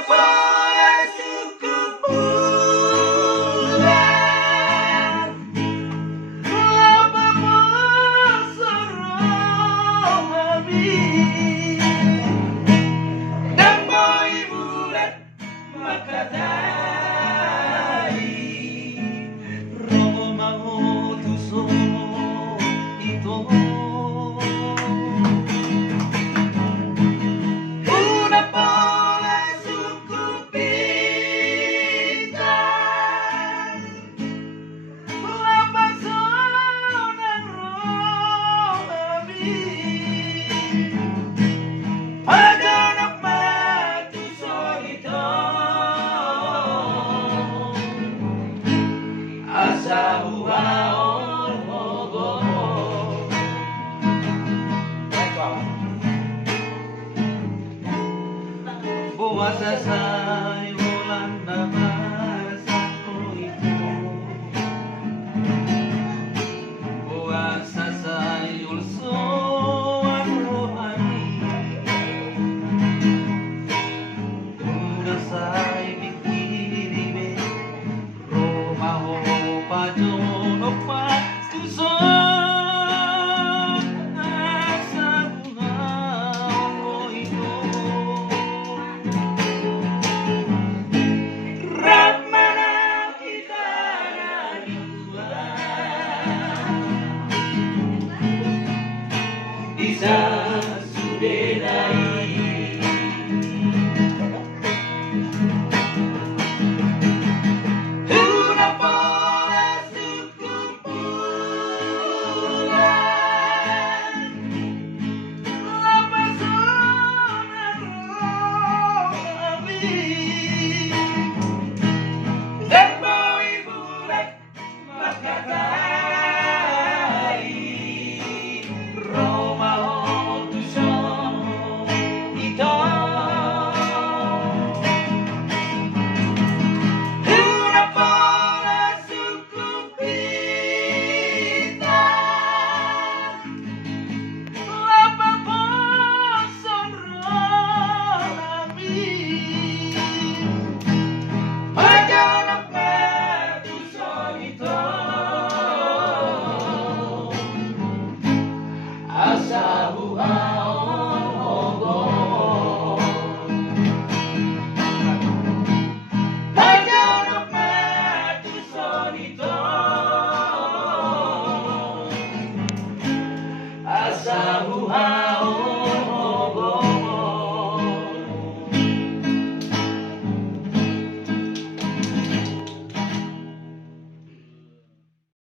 boleh suku bulan apa pasarong abi dan boy bulan makatai romango tuso ito. Buwasa sa'y walang nabasa ko ito. Buwasa sa'y ulso ang rohani. Una sa'y bikirime Romaho pa John o pa Susan. Isa sudenai una boleh suku bulan la persona robi